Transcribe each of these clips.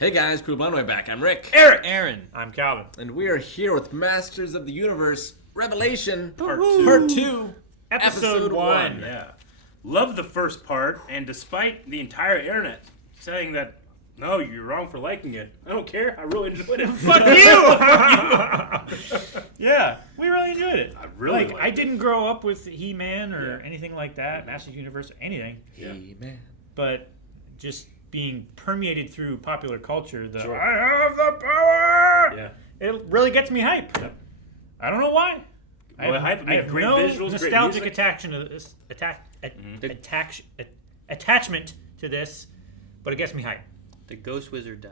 Hey guys, Cool Blonde Way back. I'm Rick. Eric! Aaron. I'm Calvin. And we are here with Masters of the Universe Revelation Part Part 2. 2. Episode 1. Yeah. Love the first part, and despite the entire internet saying that, no, you're wrong for liking it, I don't care. I really enjoyed it. Fuck you! Yeah, we really enjoyed it. I really like, liked I it. didn't grow up with He-Man or anything like that, Masters of the Universe or anything. Yeah. He-Man. But just being permeated through popular culture, the Sure. I have the power! Yeah. It really gets me hype. I don't know why. Well, I hype, have great no visuals, great nostalgic music. attachment to this, but it gets me hype. The Ghost Wizard died.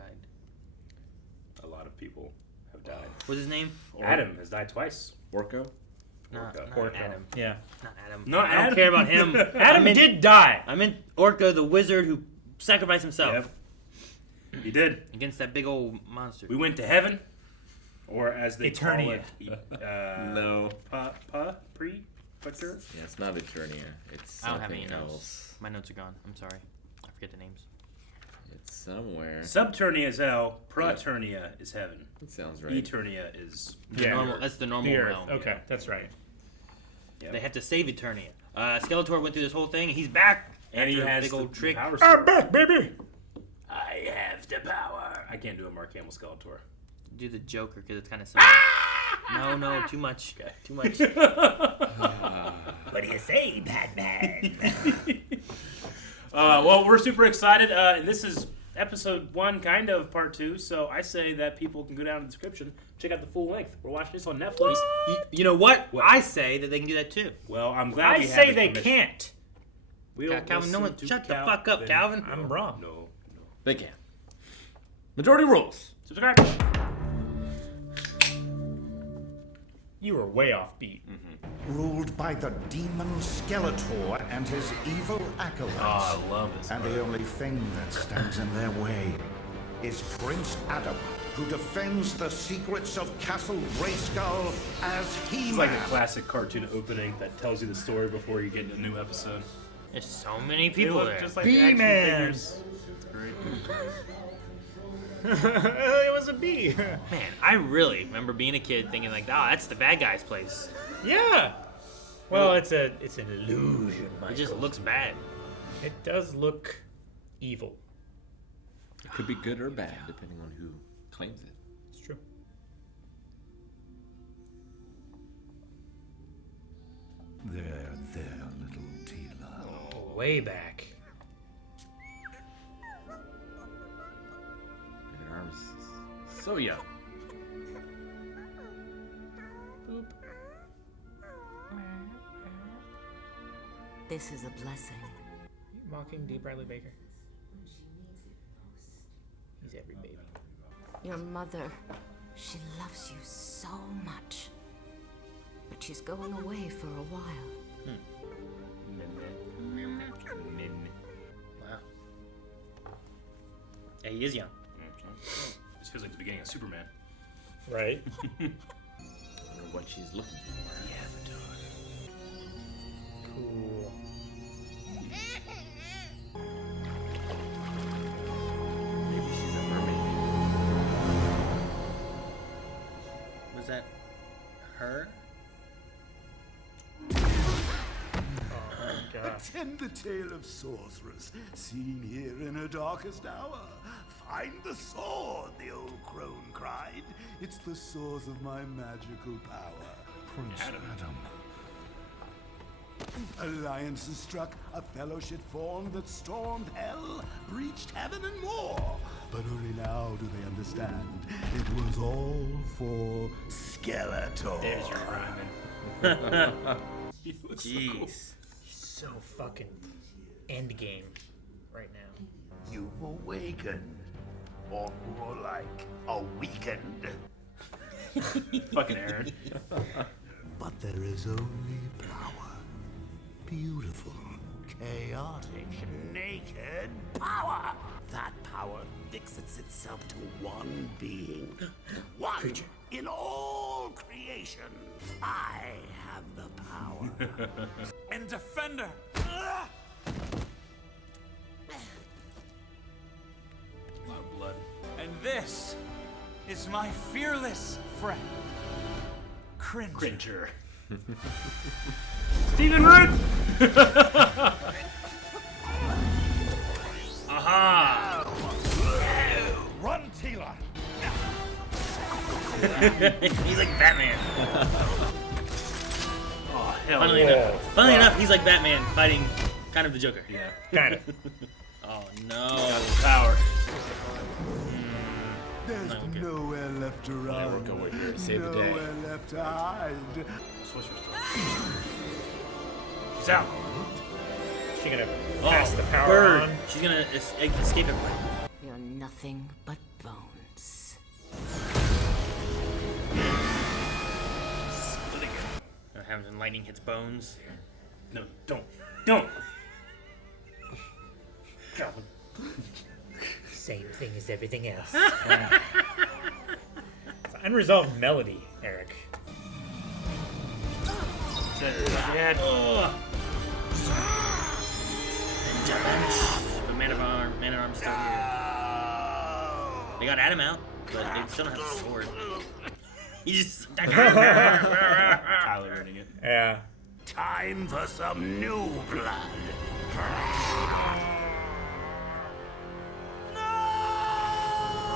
A lot of people have died. What's his name? Adam has died twice. Orko? Not Orko. Adam. Yeah. Not Adam. Not I don't Adam. care about him. Adam did die. I meant Orko, the wizard who sacrificed himself Yep. He did. against that big old monster. We went to heaven, or as they Eternia. call it, No. Prector? Yeah, it's not Eternia. It's I don't have something any notes. else. My notes are gone. I'm sorry. I forget the names. It's somewhere. Subternia is hell. Praeternia is heaven. It sounds right. Eternia is That's the normal The Earth. realm. Okay, that's right. Yep. They have to save Eternia. Skeletor went through this whole thing, and he's back. And he after a has big old trick. Power I'm sword. back, baby. I have the power. I can't do a Mark Hamill Skeletor. Do the Joker because it's kind of similar. No, too much. Okay. Too much. What do you say, Batman? Well, we're super excited, and this is episode 1, kind of part 2. So I say that people can go down in the description, check out the full length. We're watching this on Netflix. You know what? What? I say that they can do that too. Well, I'm glad I we have say his they permission. can't. We'll Calvin, no listen one- to shut the fuck up, Calvin. I'm wrong. No. They can. Majority rules. Subscribe. You were way off beat. Ruled by the demon Skeletor and his evil acolytes. Oh, I love this. And the only thing that stands in their way is Prince Adam, who defends the secrets of Castle Grayskull as He-Man. It's like a classic cartoon opening that tells you the story before you get into a new episode. There's so many They people look there. just like the action He-Man. figures. It's great. It was a bee. Man, I really remember being a kid thinking like, oh, that's the bad guy's place. Yeah. Well, it's an illusion, It just looks bad. It does look evil. It could be good or bad, depending on who claims it. It's true. There, little Tila. Way back. And her arms so young. Boop. This is a blessing. You mocking D. Bradley Baker? He's every baby. Your mother, she loves you so much. But she's going away for a while. Wow. Yeah, he is young. This feels like the beginning of Superman. Right? I wonder what she's looking for. Cool. Maybe she's a mermaid. Was that her? Oh my god. Attend the tale of sorceress, seen here in her darkest hour. Find the sword, the old crone cried. It's the source of my magical power. Prince Adam. Alliances struck, a fellowship formed that stormed hell, breached heaven and more. But only now do they understand it was all for Skeletor. There's your rhyming. He looks so cool. Jeez. He's so fucking endgame right now. You've awakened, or more like, awakened. Fucking Aaron. But there is only power. Beautiful, chaotic, naked power. That power fixes itself to one being. One in all creation. I have the power. And Defender! A lot of blood. And This is my fearless friend, Cringer. Cringer. Stephen Root! Aha! Run, Tila! He's like Batman. Oh, hell Funnily yeah. enough, he's like Batman fighting kind of the Joker. Yeah. Kind of. Oh no. Got the power. There's Okay. nowhere left to run. Yeah, we're going here to save the day. Nowhere left to hide. She's out. Is she gonna pass the power bird. on? She's gonna escape everybody. You're nothing but bones. What happens when lightning hits bones? No, don't. Don't. Same thing as everything else. It's an unresolved melody, Eric. Dad. Ugh. And damage. But Man at Arms still here. They got Adam out, but they still don't have a sword. He just. Tyler running it. Yeah. Time for some new blood.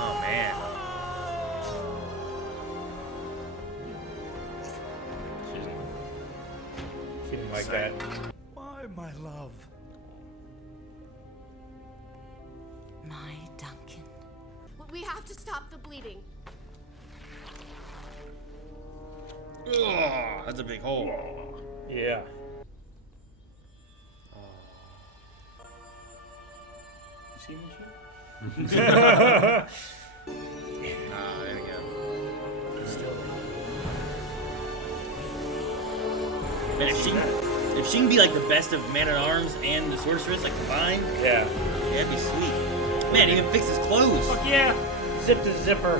Oh man. She didn't like that. Why, my love? My Duncan. We have to stop the bleeding. Ugh, that's a big hole. Yeah. You see me shoot? Ah, there we go. Man, if she can be like the best of Man at Arms and the Sorceress, like combined, Yeah. that'd be sweet. Man, even fix his clothes. Fuck yeah! Zip the zipper. I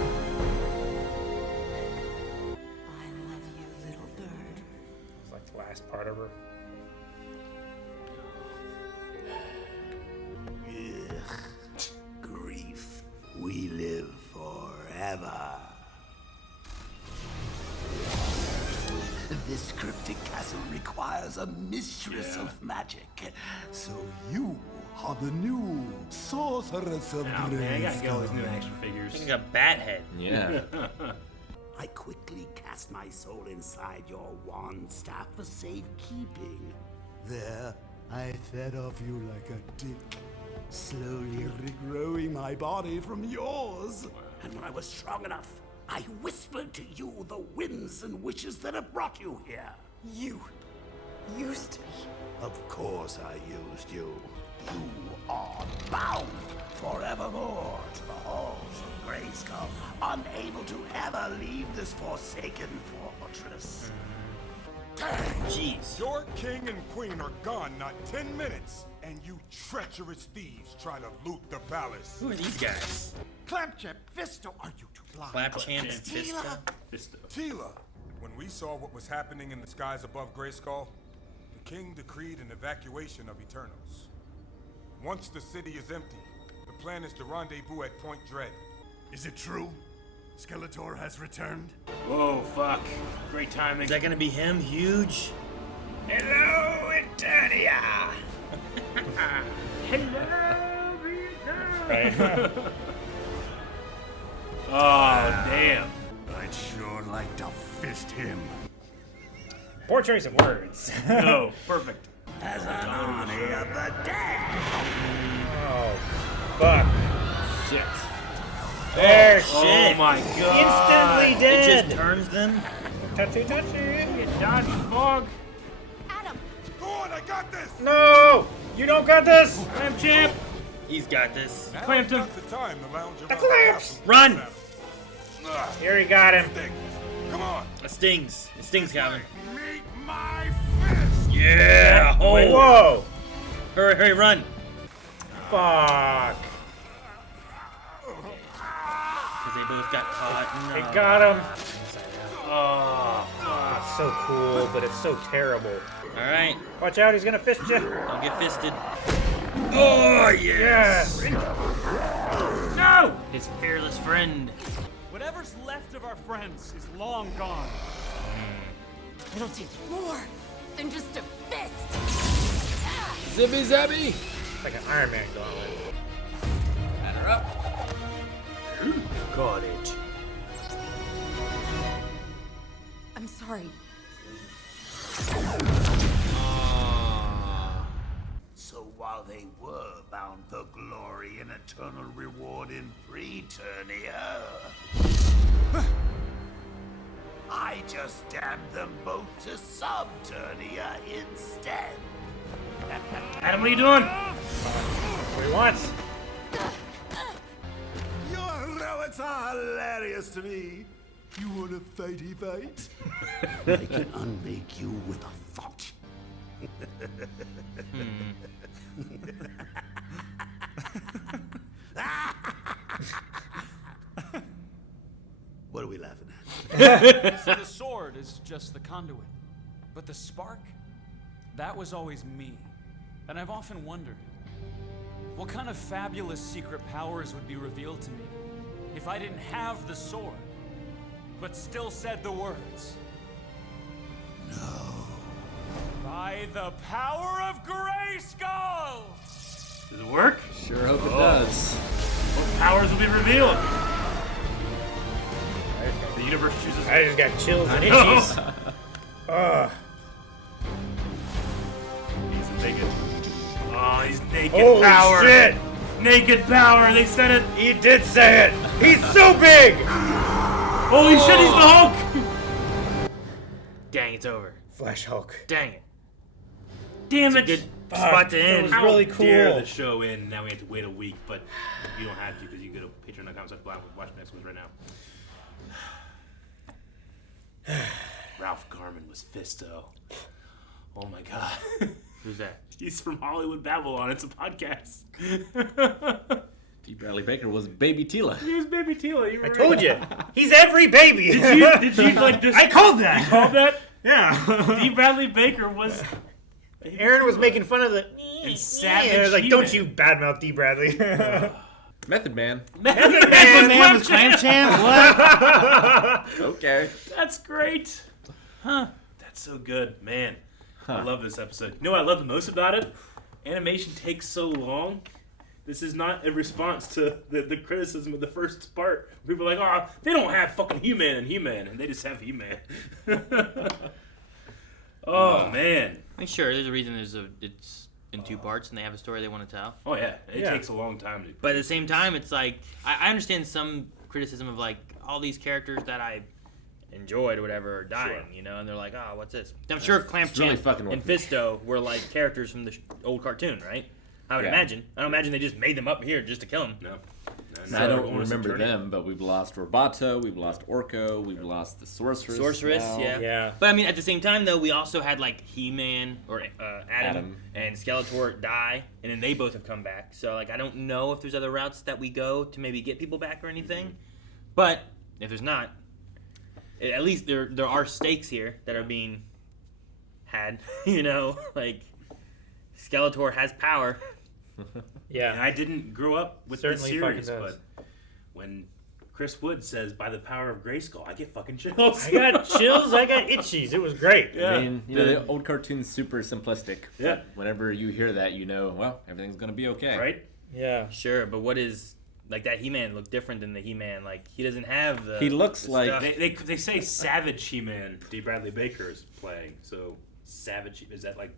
love you, little bird. It's like the last part of her. Ugh, grief. We live forever. This cryptic castle requires a mistress of magic. So you are the new sorceress of Oh man, I gotta get all these new Grayskull. action figures. He's got a bat head. Yeah. I quickly cast my soul inside your wand staff for safekeeping. There, I fed off you like a dick, slowly regrowing my body from yours. And when I was strong enough, I whispered to you the whims and wishes that have brought you here. You used me. Of course I used you. You are bound forevermore to the halls of Grayskull, unable to ever leave this forsaken fortress. Jeez. Your king and queen are gone not 10 minutes, and you treacherous thieves try to loot the palace. Who are these guys? Clampchip, Visto, are you too blind? Clapchamp and Fista? Fisto. Tila, when we saw what was happening in the skies above Grayskull, the king decreed an evacuation of Eternals. Once the city is empty, the plan is to rendezvous at Point Dread. Is it true? Skeletor has returned? Whoa, fuck. Great timing. Is that gonna be him? Huge? Hello, Eternia! Right. Oh, damn. I'd sure like to fist him. Poor choice of words. No, perfect. As an army of the dead. Oh, fuck. Shit. There, Oh shit. my god. Instantly It dead. just turns them? Touchy, touchy. Get dodgy fog. Adam, Go on, I got this! No! You don't got this! Clamp champ. He's got this. Now Clamped is him. not the time to lounge around clamps! castle. Run! Here, he got him. Stick. Come on! It stings. It stings, Calvin. Meet my fist! Yeah! Oh! Whoa! Hurry, hurry, run! Fuck. Because they both got caught. No. They got him. Oh, It's so cool, but it's so terrible. Alright, Watch out, he's gonna fist you. don't get fisted. Oh, yes! Yes! no! His fearless friend. Whatever's left of our friends is long gone. It'll take more than just a fist. Zibby zabby! Like an Iron Man gauntlet. Batter up. Got it. I'm sorry. So while they were bound for glory and eternal reward in Preternia, I just damned them both to Subternia instead. Adam, what are you doing? What he wants. Your heroics are hilarious to me. You want a fighty fight? I can unmake you with a thought. What are we laughing at? The sword is just the conduit. But the spark? That was always me. And I've often wondered, what kind of fabulous secret powers would be revealed to me if I didn't have the sword, but still said the words? No. By the power of Grayskull! Does it work? Sure hope it does. What powers will be revealed? The universe chooses. I just got chills and itchies. He's naked. Oh, he's naked Holy power. shit! Naked power. They said it. He did say it. He's so big. Holy shit, he's the Hulk. Dang, it's over. Flash Hulk. Dang it. Damn It's a it. good spot to that end. was How really dare cool. the show end? Now we have to wait a week, but you don't have to because you go to patreon.com/blind. Watch the next one right now. Ralph Garman was Fisto. Oh my god. Who's that? He's from Hollywood Babylon. It's a podcast. D. Bradley Baker was Baby Tila. He was Baby Tila. You I were told you. He's every baby. Did you like just? I called that. You called that? Yeah. D. Bradley Baker was. Aaron was making fun of the. And Savage I was like, He-Man. don't you badmouth D. Bradley. Method Man. Method Man was Clam Champ? What? Okay. That's great. Huh. That's so good. Man, I love this episode. You know what I love the most about it? Animation takes so long. This is not a response to the criticism of the first part. People are like, oh, they don't have fucking He-Man and He-Man, and they just have He-Man. Oh, man. I mean, sure, there's a reason it's in two parts and they have a story they want to tell. Oh, yeah. It takes a long time to... But at the same time, it's like, I understand some criticism of, like, all these characters that I enjoyed or whatever are dying, you know, and they're like, oh, what's this? I'm sure Clam really Champ fucking and with me. Fisto were, like, characters from the old cartoon, right? I would imagine. I don't imagine they just made them up here just to kill them. No. I don't remember them, but we've lost Roboto, we've lost Orko, we've lost the Sorceress. now. Yeah. But I mean, at the same time, though, we also had like He-Man or Adam and Skeletor die, and then they both have come back. So like, I don't know if there's other routes that we go to maybe get people back or anything. But if there's not, at least there are stakes here that are being had. You know, like Skeletor has power. Yeah. And I didn't grow up with Certainly this series, fucking does. but when Chris Wood says by the power of Grayskull, I get fucking chills. I got chills. I got itchies. It was great. Yeah. I mean, you know, the old cartoon's super simplistic. Yeah. Whenever you hear that, you know, well, everything's going to be okay. Right? Yeah. Sure, but what is like that He-Man look different than the He-Man? Like he doesn't have the. He looks the like- stuff. They say Savage He-Man, D. Bradley Baker is playing. So Savage, is that like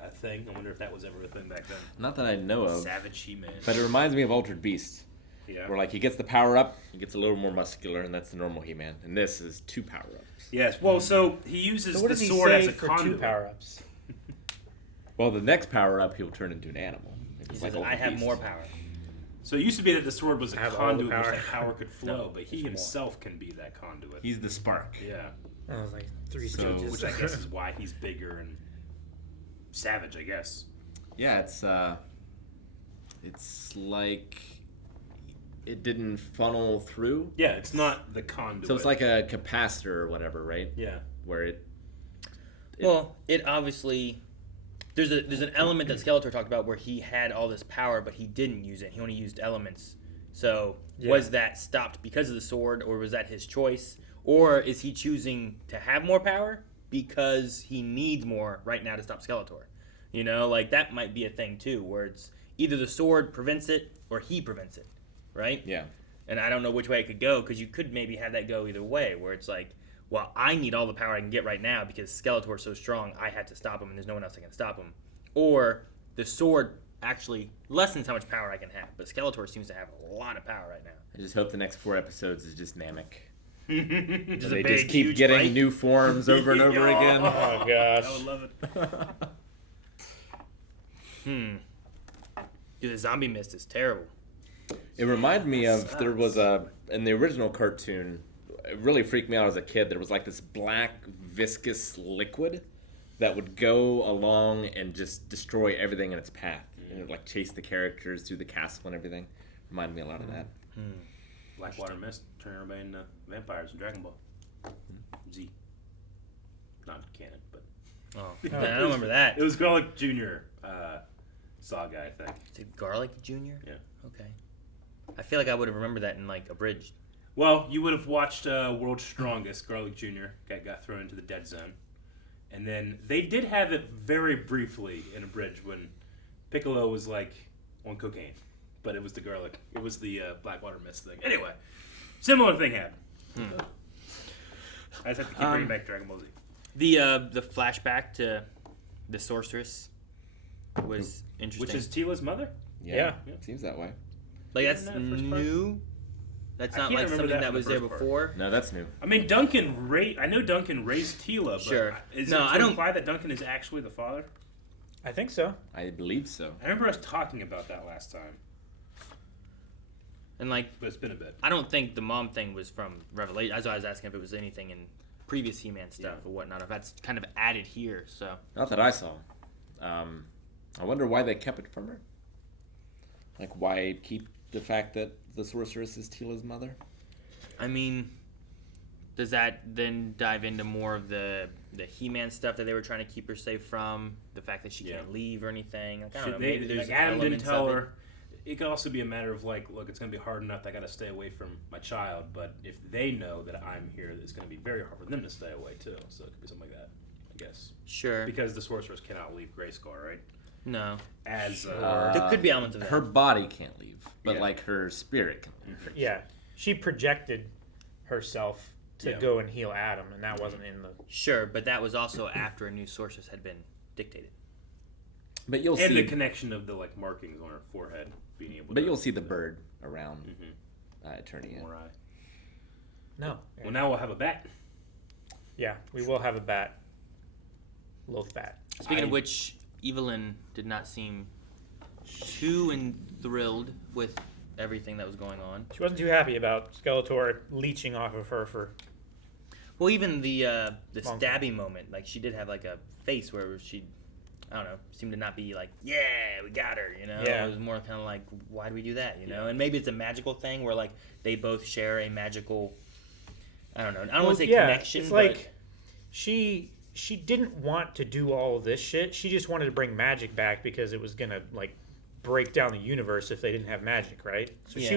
a thing? I wonder if that was ever a thing back then. Not that I know of. Savage He-Man. But it reminds me of Altered Beast. Yeah. Where like he gets the power up, he gets a little more muscular, and that's the normal He-Man. And this is 2 power-ups. Yes. Well, so he uses So what the does he sword say as a for conduit. 2 power-ups? Well, the next power-up, he'll turn into an animal. He It's says, Altered I have Beast. more power. So it used to be that the sword was a I have all the conduit power. which that power could flow, No, but he there's more. himself can be that conduit. He's the spark. Yeah. I was like 3 So- stooges. Which I guess is why he's bigger and savage, I guess. Yeah, it's like it didn't funnel through. Yeah, it's not the conduit. So it's like a capacitor or whatever, right? Yeah. Where it Well, it obviously there's an element that Skeletor talked about where he had all this power, but he didn't use it. He only used elements So Yeah. was that stopped because of the sword, or was that his choice? Or is he choosing to have more power because he needs more right now to stop Skeletor? You know, like that might be a thing too, where it's either the sword prevents it or he prevents it, right? Yeah. And I don't know which way it could go, because you could maybe have that go either way, where it's like, well, I need all the power I can get right now because Skeletor's so strong, I have to stop him, and there's no one else that can stop him. Or the sword actually lessens how much power I can have, but Skeletor seems to have a lot of power right now. I just hope the next 4 episodes is just Namek. Just They a just big, keep huge getting fight. new forms over and over again. Oh gosh. I would love it. Dude, the zombie mist is terrible. It reminded me of, there was in the original cartoon, it really freaked me out as a kid. There was like this black viscous liquid that would go along and just destroy everything in its path. And it would like chase the characters through the castle and everything. Reminded me a lot of that. Blackwater Mist turn everybody into vampires in Dragon Ball. Z. Not canon, but Oh, I don't remember that. it was Garlic Jr. Saga, I think. Is it Garlic Jr.? Yeah. Okay. I feel like I would have remembered that in like abridged. Well, you would have watched World's Strongest. Garlic Jr. got thrown into the dead zone. And then they did have it very briefly in abridged when Piccolo was like on cocaine. But it was the garlic. It was the Blackwater Mist thing. Anyway, similar thing happened. I just have to keep bringing back Dragon Ball Z. The flashback to the sorceress was interesting. Which is Tila's mother? Yeah. Seems that way. like that's Isn't that the first part? new. That's I not can't like remember something that that from the was there first part. before. No, that's new. I mean, I know Duncan raised Tila, but Sure. is No, it I to don't- imply that Duncan is actually the father? I think so. I believe so. I remember us talking about that last time, And like, but it's been a bit. I don't think the mom thing was from Revelation. That's why I was asking if it was anything in previous He-Man stuff or whatnot. If that's kind of added here. So Not that I saw. I wonder why they kept it from her. Like, why keep the fact that the sorceress is Tila's mother? I mean, does that then dive into more of the He-Man stuff that they were trying to keep her safe from? The fact that she can't leave or anything? Like, I don't know. Maybe there's like Adam didn't elements tell of it. her. It could also be a matter of like, look, it's going to be hard enough that I got to stay away from my child, but if they know that I'm here, it's going to be very hard for them to stay away too. So it could be something like that, I guess. Sure. Because the sorceress cannot leave Grayskull, right? No. As There could be elements of that. Her body can't leave, but Yeah. like her spirit can leave. Yeah. She projected herself to go and heal Adam, and that wasn't in the. Sure, but that was also after a new sorceress had been dictated. But you'll and see. the connection of the like markings on her forehead being able. But to, you'll see the bird around Eternia. More eye. No. Well, now we'll have a bat. Yeah, we will have a bat. Lothbat. Speaking of which, Evelyn did not seem too enthralled with everything that was going on. She wasn't too happy about Skeletor leeching off of her for. Well, even the Long stabbing moment, like she did have like a face where she, I don't know, seemed to not be like, yeah, we got her, you know? Yeah. It was more kind of like, why do we do that, you know? And maybe it's a magical thing where like they both share a magical, I don't know, I don't want to say connection, It's but like she didn't want to do all of this shit. She just wanted to bring magic back because it was gonna like break down the universe if they didn't have magic, right? So Yeah.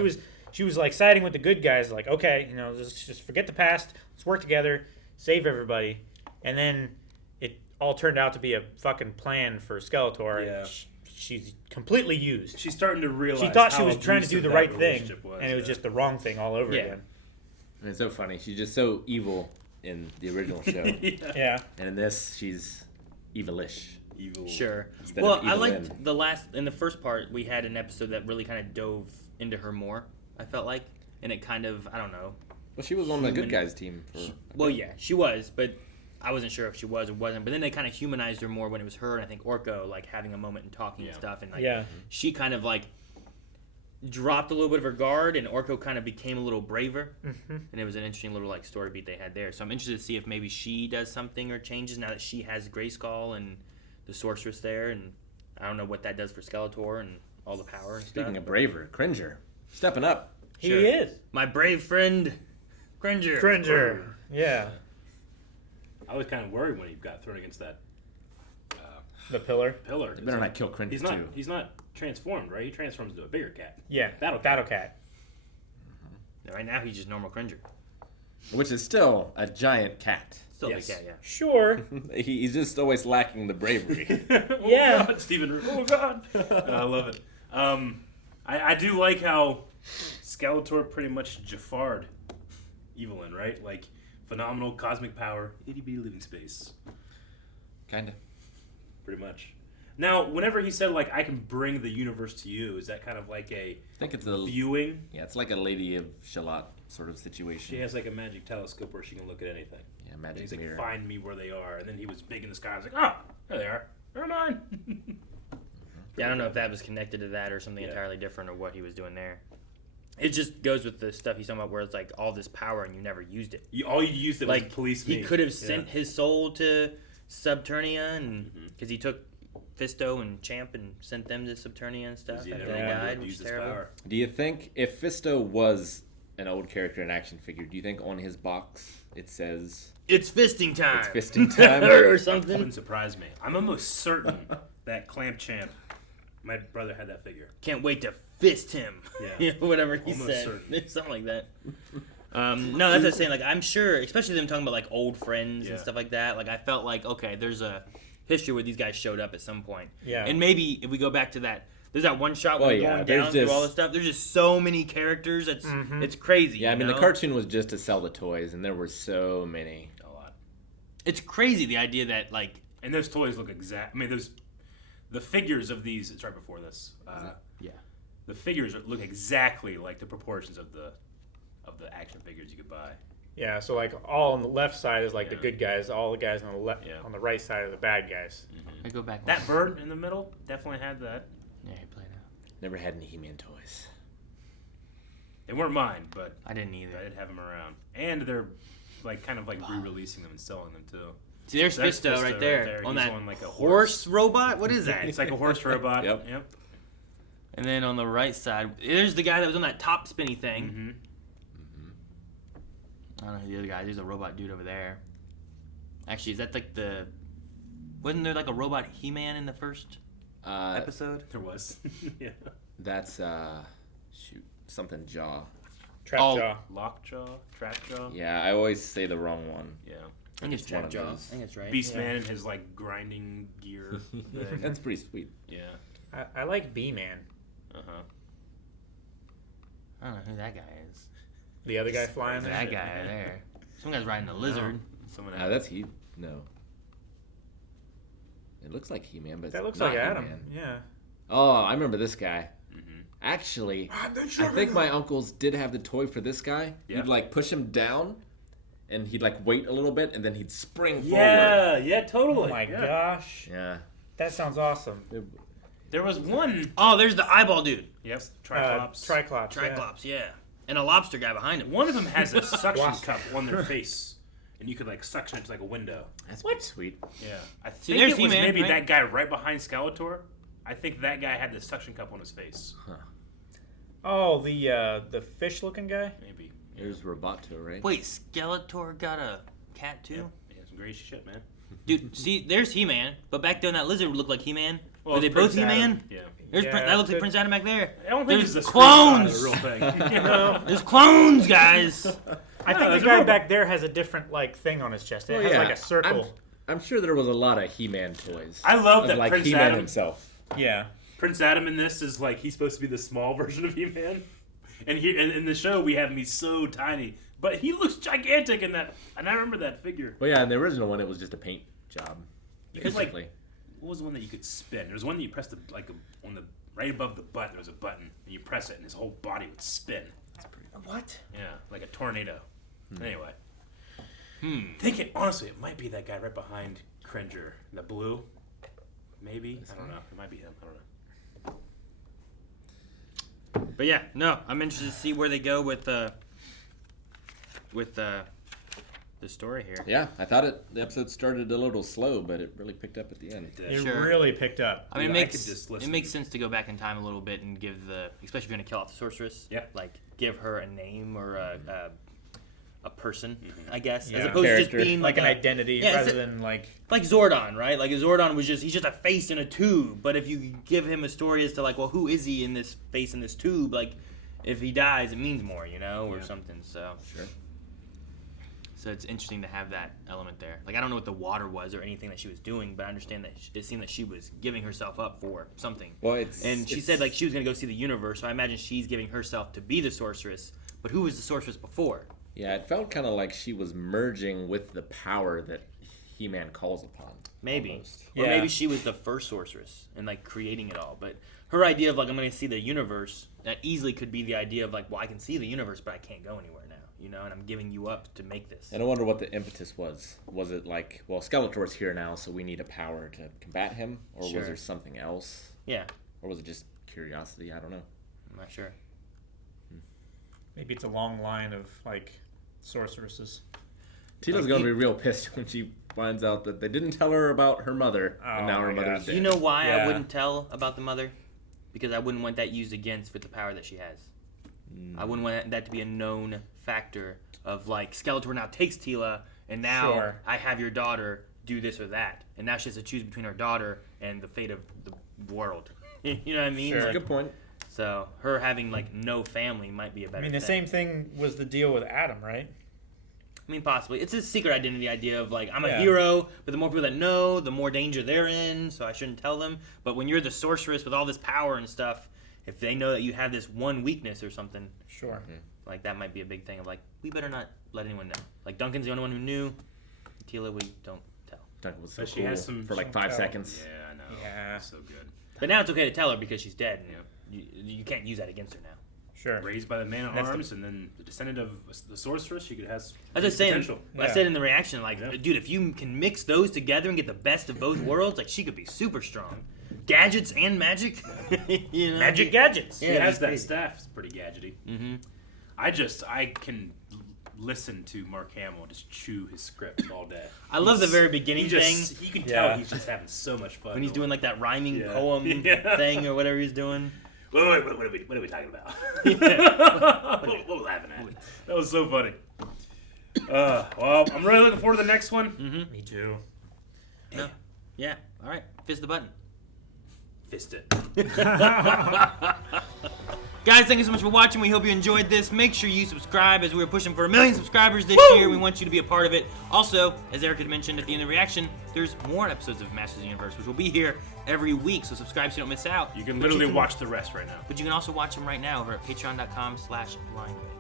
she was like siding with the good guys, like, okay, you know, just forget the past, let's work together, save everybody, and then it all turned out to be a fucking plan for Skeletor. Yeah. And she's completely used. She's starting to realize. She thought she how was trying to do abusive the that right thing, relationship was, and it was just the wrong thing all over Yeah. again. And it's so funny. She's just so evil in the original show. Yeah. And in this, she's evilish. evil. Sure. Instead Well, of I evil liked in the first part, we had an episode that really kind of dove into her more, I felt like. And it kind of, I don't know. Well, she was on the good guys team. Well, yeah, she was, but I wasn't sure if she was or wasn't. But then they kind of humanized her more when it was her and I think Orko, like, having a moment and talking and stuff. And, like, she kind of, like, dropped a little bit of her guard and Orko kind of became a little braver. And it was an interesting little, like, story beat they had there. So I'm interested to see if maybe she does something or changes now that she has Grayskull and the sorceress there. And I don't know what that does for Skeletor and all the power and stuff. Speaking of braver, Cringer. Stepping up. He is. My brave friend, Cringer. Cringer. Yeah. I was kind of worried when he got thrown against that The pillar. pillar. They better not kill Cringer, He's not. too. He's not transformed, right? He transforms into a bigger cat. Yeah. Battle Cat. Right now, he's just normal Cringer. Which is still a giant cat. Still Yes. a big cat, yeah. Sure. He's just always lacking the bravery. Yeah. God, Stephen. Oh God. I love it. I do like how Skeletor pretty much Jafar'd Evelyn, right? Like phenomenal cosmic power, itty bitty living space. Kinda. Pretty much. Now, whenever he said like I can bring the universe to you, is that kind of like a I think it's a viewing? Yeah, it's like a Lady of Shalott sort of situation. She has like a magic telescope where she can look at anything. Yeah, And magic he's like, mirror. find me where they are. And then he was big in the sky. I was like, oh, there they are. Never mind. Yeah, I don't know if that was connected to that or something Yeah. entirely different or what he was doing there. It just goes with the stuff he's talking about where it's like all this power and you never used it. All you used it Like, was police he me. could have sent his soul to Subternia and because he took Fisto and Champ and sent them to Subternia and stuff He after never they wanted died, to which use is his terrible. power. Do you think if Fisto was an old character in action figure, do you think on his box it says It's fisting time. it's fisting time? or something. Wouldn't surprise me. I'm almost certain that Clamp Champ, my brother had that figure. Can't wait to fist him. Yeah. Whatever he Almost said. certain. Something like that. No, that's what I'm saying. Like, I'm sure, especially them talking about like old friends and Yeah. stuff like that. Like, I felt like, okay, there's a history where these guys showed up at some point. Yeah. And maybe if we go back to that, there's that one shot where Oh, they're yeah, going there's down through just- all this stuff. There's just so many characters. It's crazy. Yeah, I you mean, know? the cartoon was just to sell the toys, and there were so many. A lot. It's crazy the idea that like And those toys look exact. I mean, the figures of these. It's right before this. yeah. The figures look exactly like the proportions of the action figures you could buy. Yeah, so like all on the left side is like the Yeah. good guys, all the guys on the left Yeah. on the right side are the bad guys. I go back. That bird in the middle definitely had that. Yeah, he played out. Never had any He-Man toys. They weren't mine, but I didn't either. I did have them around. And they're like kind of like re-releasing them and selling them too. See, there's That's Fisto Fisto right right there, there. on He's that on, like, a horse robot. What is that? It's like a horse robot. Yep. And then on the right side, there's the guy that was on that top spinny thing. Mm-hmm. I don't know who the other guy. There's a robot dude over there. Actually, is that like the? Wasn't there like a robot He-Man in the first episode? There was. Yeah. That's shoot, something Jaw. Trapjaw. Lockjaw, Trapjaw. Yeah, I always say the wrong one. Yeah. I think it's It's one of Trapjaw. I those. think that's right. Beastman and his like grinding gear. thing. That's pretty sweet. Yeah. I like B-Man. Uh huh. I don't know who that guy is. The other guy flying there. That guy there. Some guy's riding a lizard. Someone That's No. It looks like He-Man, but That it's looks not like Adam. He-Man. Yeah. Oh, I remember this guy. Mm-hmm. Actually, I think my uncles did have the toy for this guy. Yeah. You'd like push him down, and he'd like wait a little bit, and then he'd spring forward. Yeah, totally. Oh my Yeah. gosh. Yeah. That sounds awesome. There was one. Oh, there's the eyeball dude. Yep. Triclops. Triclops. yeah. Triclops, yeah. And a lobster guy behind him. One of them has a suction Wasp. cup on their face, and you could like suction it to like a window. That's pretty sweet. Yeah. I See, think there's it was He-Man, maybe right? that guy right behind Skeletor. I think that guy had the suction cup on his face. Oh, the fish-looking guy. Maybe. There's Roboto, right? Wait, Skeletor got a cat too? Yeah, some great shit, man. Dude, see, there's He-Man, but back then that lizard would look like He-Man. Well, Were they it's both Prince He-Man? Adam. Yeah. There's Yeah, that looks like good. Prince Adam back there. I don't think There's it's the clones. The real thing. You know? There's clones, guys. I think there's the a guy robot. back there has a different like thing on his chest. It Well, has yeah. like a circle. I'm sure there was a lot of He-Man toys. I love Of, that like Prince He-Man Adam. himself. Yeah. Prince Adam in this is like he's supposed to be the small version of He-Man, and in the show we have him. He's so tiny, but he looks gigantic in that. And I remember that figure. Well, yeah, in the original one, it was just a paint job. Because like, basically. what was the one that you could spin? There was one that you pressed on the right above the butt. There was a button, and you press it, and his whole body would spin. What? Yeah, like a tornado. Anyway, honestly, it might be that guy right behind Cringer, the blue. Maybe I don't know. It might be him. I don't know. But yeah, no, I'm interested to see where they go with the story here. Yeah, I thought the episode started a little slow, but it really picked up at the end. It Sure. really picked up. I mean, Yeah, I it could makes just it listen makes to- sense to go back in time a little bit and give especially if you're gonna kill off the sorceress. Yeah. Like give her a name or a person, I guess, Yeah. as opposed to Character. just being Like an a- identity Yeah, rather it's than like. like Zordon, right? Like Zordon he's just a face in a tube. But if you give him a story as to like, well, who is he in this face in this tube? Like, if he dies, it means more, you know, or Yeah. something. So Sure. So it's interesting to have that element there. Like, I don't know what the water was or anything that she was doing, but I understand that it seemed that she was giving herself up for something. Well, and she said, like, she was going to go see the universe, so I imagine she's giving herself to be the sorceress. But who was the sorceress before? Yeah, it felt kind of like she was merging with the power that He-Man calls upon. Maybe. Almost. Or Yeah. maybe she was the first sorceress and, like, creating it all. But her idea of, like, I'm going to see the universe, that easily could be the idea of, like, well, I can see the universe, but I can't go anywhere now, you know, and I'm giving you up to make this. And I wonder what the impetus was. Was it like, well, Skeletor's here now, so we need a power to combat him? Or Sure. was there something else? Yeah, Or was it just curiosity? I don't know. I'm not sure. Maybe it's a long line of like sorceresses. Tila's going to be real pissed when she finds out that they didn't tell her about her mother, and Oh now her my mother's gosh. dead. You know why Yeah. I wouldn't tell about the mother? Because I wouldn't want that used against with the power that she has. I wouldn't want that to be a known factor of, like, Skeletor now takes Tila, and now Sure. I have your daughter do this or that. And now she has to choose between her daughter and the fate of the world. You know what I mean? Sure. That's a good point. So her having, like, no family might be a better I mean, the thing. same thing was the deal with Adam, right? I mean, possibly. It's a secret identity idea of, like, I'm a Yeah. hero, but the more people that know, the more danger they're in, so I shouldn't tell them. But when you're the sorceress with all this power and stuff, if they know that you have this one weakness or something, Sure. like, that might be a big thing of, like, we better not let anyone know. Like, Duncan's the only one who knew. Tila, we don't tell. Duncan was so But she cool has some- for like some 5 talent. seconds. Yeah, I know. Yeah. So good. But now it's okay to tell her because she's dead. And Yep. you can't use that against her now. Sure. Raised by the man at That's the- arms, and then the descendant of the sorceress, she could have. I was just saying, potential. I Yeah. said in the reaction, like, Yeah. dude, if you can mix those together and get the best of both worlds, like, she could be super strong. Gadgets and magic. You know? Magic gadgets. She Yeah, has it's that crazy. staff. It's pretty gadgety. Mm-hmm. I can listen to Mark Hamill just chew his script all day. I love the very beginning You can tell Yeah. he's just having so much fun when he's doing, like, that rhyming Yeah. poem Yeah. thing or whatever he's doing. Wait, what are we talking about? Yeah. what are we laughing at? That was so funny. Well, I'm really looking forward to the next one. Mm-hmm. Me too. No. Yeah. All right. Fist the button. Fist it. Guys, thank you so much for watching. We hope you enjoyed this. Make sure you subscribe as we're pushing for 1 million subscribers this year. We want you to be a part of it. Also, as Eric had mentioned at the end of the reaction, there's more episodes of Masters of the Universe, which will be here every week. So subscribe so you don't miss out. You can But literally watch the rest right now. But you can also watch them right now over at patreon.com/blindway.